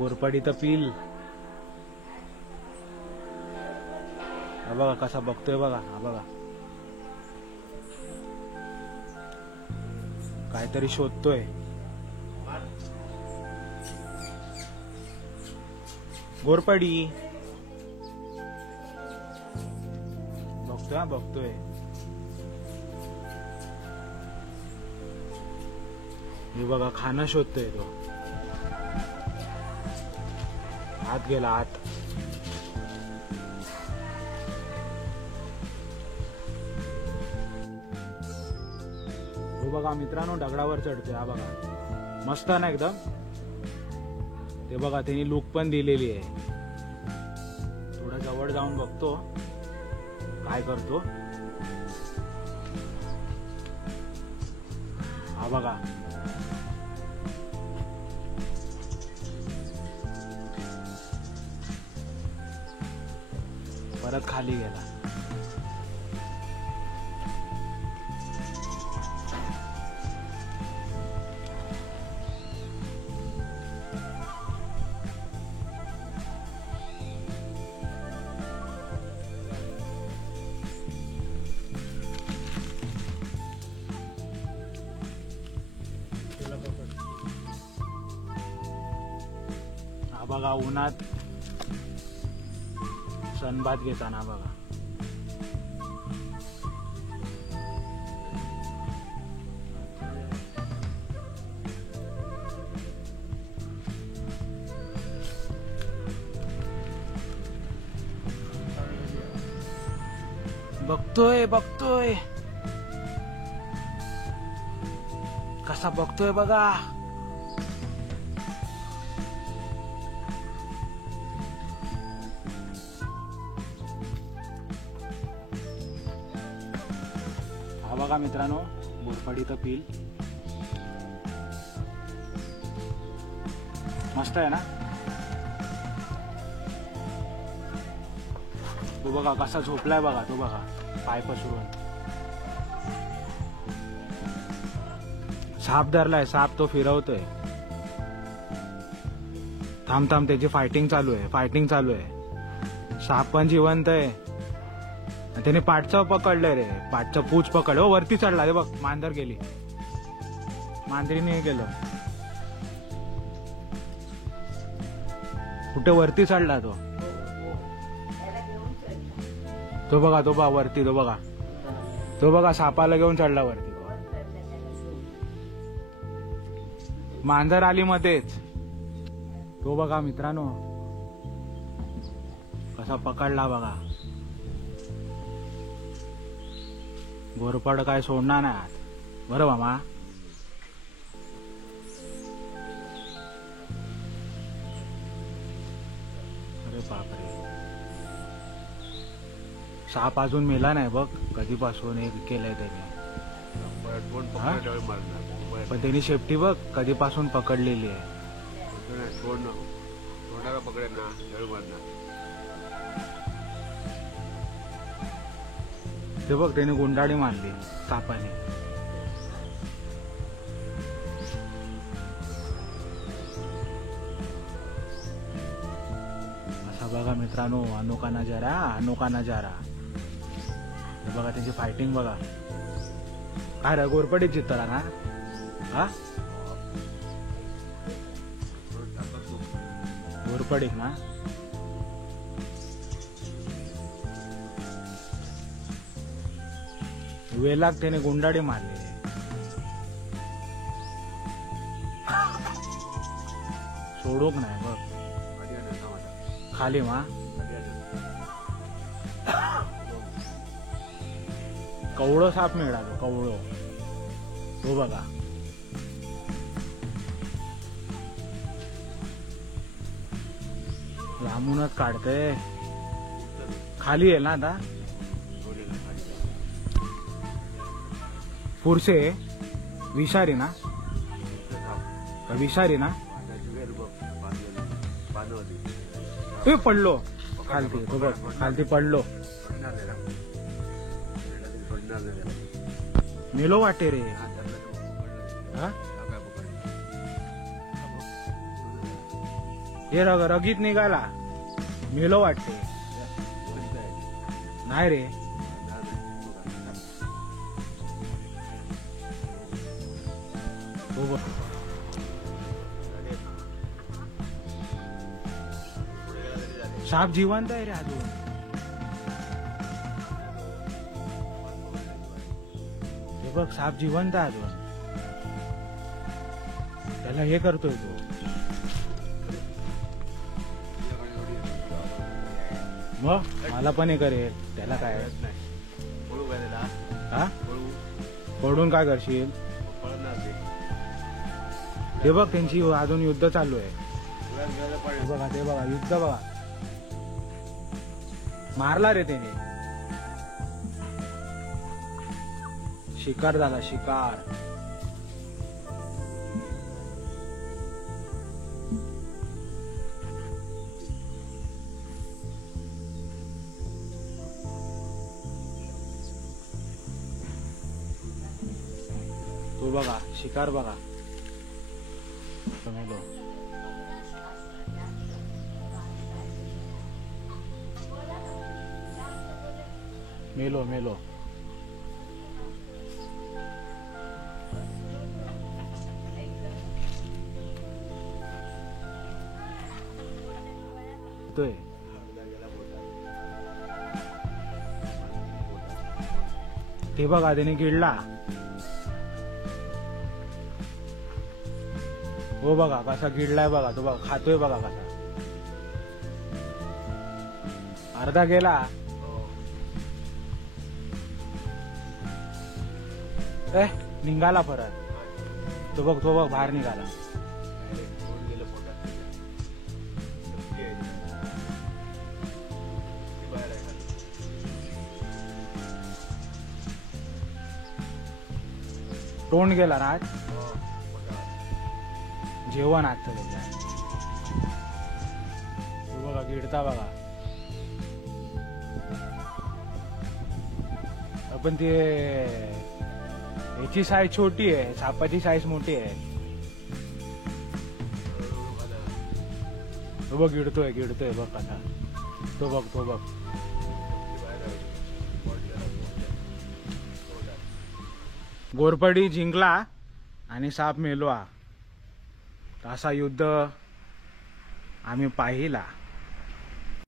गोरपडी तर पिल. हा बघा कसा बघतोय बघा. हा बघा काहीतरी शोधतोय. गोरपडी बघतोय. हा बघतोय. हे बघा खाणं शोधतोय तो. आत गेला आत. हे बघा मित्रांनो दगडावर चढतोय. हा बघा मस्त ना एकदम. ते बघा त्यांनी लूक पण दिलेली आहे. थोडं जवळ जाऊन बघतो काय करतो. हा बघा परत खाली गेला. हा बघा उन्हात सनबात घेताना बघा. बघतोय बघतोय कसा बघतोय बघा. हा बघा मित्रांनो गोरपडी तर पिल मस्त आहे ना. तो बघा कसा झोपलाय बघा. तो बघा पाय पसरून. साप धरलाय. साप तो फिरवतोय. थांब थांब त्याची फायटिंग चालू आहे. फायटिंग चालू आहे. साप पण जिवंत आहे. त्याने पाठचं पकडलंय रे. पाठचं पूछ पकडलं. वरती चढला. रे बघ मांजर गेली. मांजरीने गेलं. कुठे वरती चढला तो. तो बघा तो बघा वरती. तो बघा तो बघा सापाला घेऊन चढला वरती. मांजर आली मध्येच. तो बघा मित्रांनो कसा पकडला बघा. गोरपड काय सोडणार नाही. बरं मामा. अरे बापरे साप अजून मेला नाही बघ. कधीपासून हे केलंय त्याने. पण त्यांनी शेपटी बघ कधीपासून पकडलेली आहे. ते बघ त्याने गुंडाळी मारली सापाने. असा बघा मित्रांनो अनोखा नजारा. अनोखा नजारा. हे बघा त्यांची फायटिंग बघा. काय रे गोरपडी चित्तला ना. हा गोरपडी ना. वेलाक त्याने गुंडाळी मारली. सोडूक नाही बघ. खाली मा कवळो साप मिळालो. कवळो तो बघा. लांबूनच काढतय. खाली आहे ना आता. पुरसे विषारी ना. विषारी ना. ते पडलो खालती. तो बघ खालती पडलो. मेलो वाटे रे. हा हे रगीत निघाला, मेलो वाटते. नाही रे, हो बघ. साप जिवंत आहे रे अजून. हे बघ, साप जिवंत आहे अजून. त्याला हे करतोय तो. मग मला पण हे करेल, त्याला काय. हा, पडून काय करशील. ते बघ, त्यांची अजून युद्ध चालू आहे. बघा, ते बघा, युद्ध बघा. मारला रे त्याने. शिकार झाला, शिकार. तो बघा, शिकार बघा. मेलो, मेलो, मेलो. येतोय. ते बघा, त्याने गिळला. हो बघा, कसा गिळलाय बघा. तो बघा, खातोय बघा कसा. अर्धा गेला. निघाला परत. तो बघ, तो बघ, बाहेर निघाला. तोंड गेला ना आज. जेवण आजचं त्याच्या. तू बघा, गिळता बघा. पण ते याची साईज छोटी आहे, सापाची साईज मोठी आहे. तो बघ, गिळतोय, गिळतोय बघ कसा. तो बघ, तो बघ. घोरपडी जिंकला आणि साप मेलो. असा युद्ध आम्ही पाहिला.